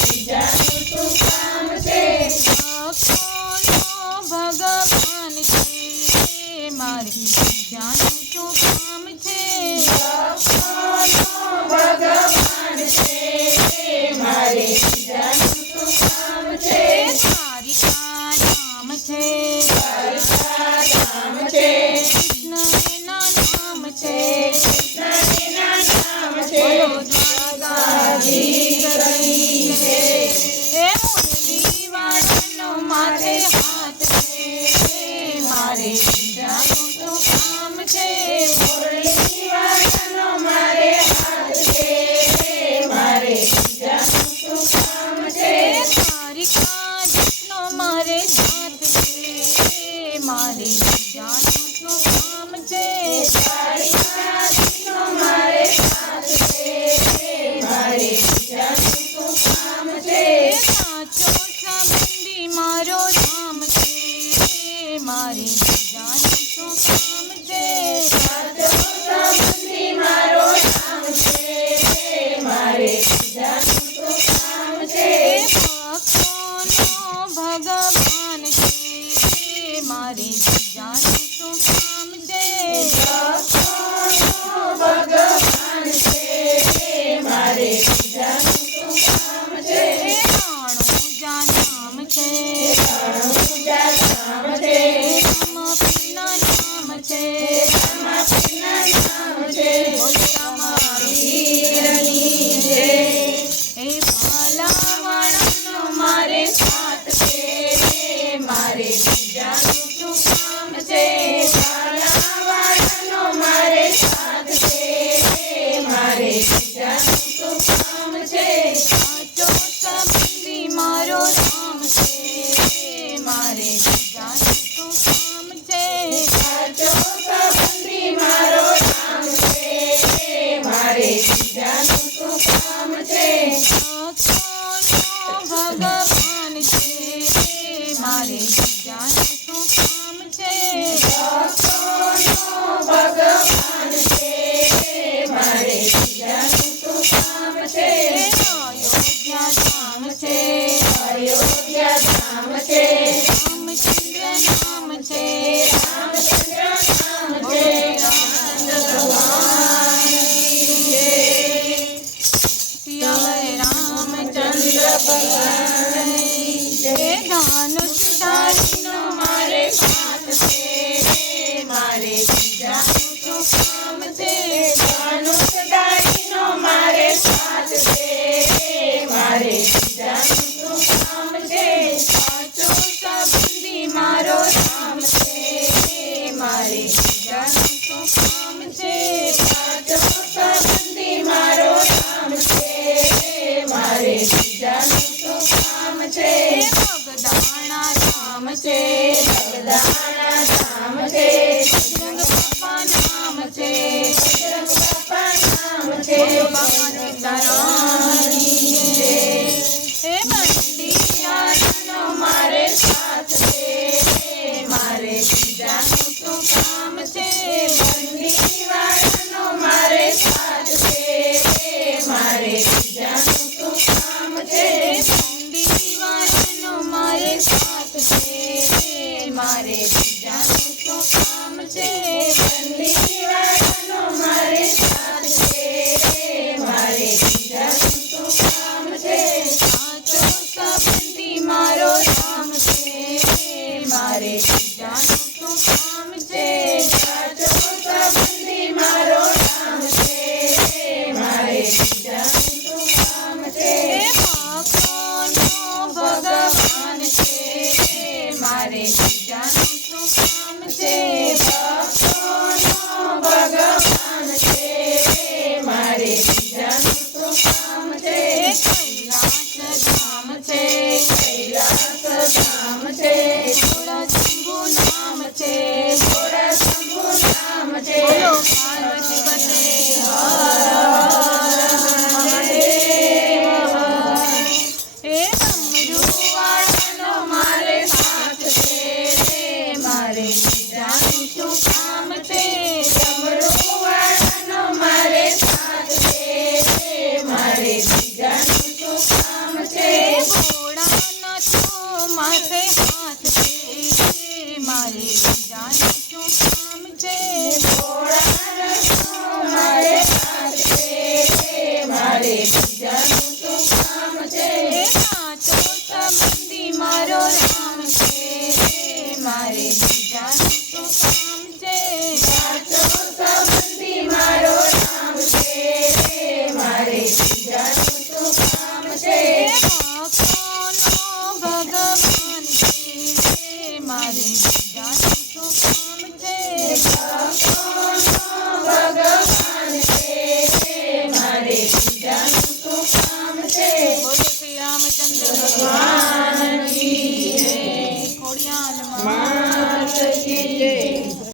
બીજાનું શું કામ છે? લખોનો ભગવાન છે મારે બીજાનું શું કામ છે? લખોનો ભગવાન છે મારે બીજાનું શું કામ છે? દ્વારિકા ધામ છે, દ્વારિકા ધામ છે, કૃષ્ણ એના નામ છે, કૃષ્ણ એના નામ છે. બોલો દ્વારકાધીશ છે એ મુરલી વાળાનો માથે હાથ છે મારે બીજાનું શું કામ છે? મુરલી વાળાનો મારે હાથ છે મારે બીજાનું શું કામ છે? દ્વારિકાધીશનો મારે હાથ છે મારે બીજાનું શું કામ છે? દ્વારિકાધીશનો મારે હાથ છે મારે બીજાનું શું કામ છે? સાચો સંબંધી મારો ધામ છે મારે બીજાનું શું કામ છે? સાચો સંબંધી મારો નામ છે મારે બીજાનું શું કામ છે? ભક્તોનો ભગવાન છે મારે બીજાનું શું કામ છે? ભક્તોનો ભગવાન છે મારે બીજાનું શું કામ છે? રાણુજા નામ છે, રણુજા ધામ છે, રામપીરના નામ છે, રામાપીરના નામ છે. બોલતામારી પીરની જય. એ ભાલાવાળાનો મારે હાથ છે મારે બીજાનું શું કામ છે? ભાલાવાળાનો મારે હાથ છે મારે બીજાનું શું કામ છે? સાચો સંબંધી મારો રામ છે મારે બીજાનું શું કામ છે? સાચો સંબંધી મારો નામ છે મારે બીજાનું શું કામ છે? ભક્તોનો ભગવાન છે મારે બીજાનું શું કામ છે? ભક્તોનો ભગવાન છે મારે બીજાનું શું કામ છે? અયોધ્યા ધામ છે, અયોધ્યા ધામ છે, રામચંદ્ર નામ છે, રામચંદ્ર નામ છે. રામચંદ્ર ભગવાનની જય. સિયાવર રામચંદ્ર ભગવાનની જય. એ ધનુષધારીનો મારે હાથ છે મારે બીજાનું શું કામ છે? ધનુષધારીનો મારે હાથ છે મારે બીજાનું શું કામ છે? સાચો સંબંધી મારો રામ છે મારે બીજાનું શું કામ છે? સાચો સંબંધી મારો નામ છે મારે બીજાનું શું કામ છે? ભગદાણા ધામ છે, બગદાણા ધામ છે, બજરંગ બાપા નામ છે, બજરંગ બાપા નામ છે. બોલો બાપા સીતારામની જય. હે મારે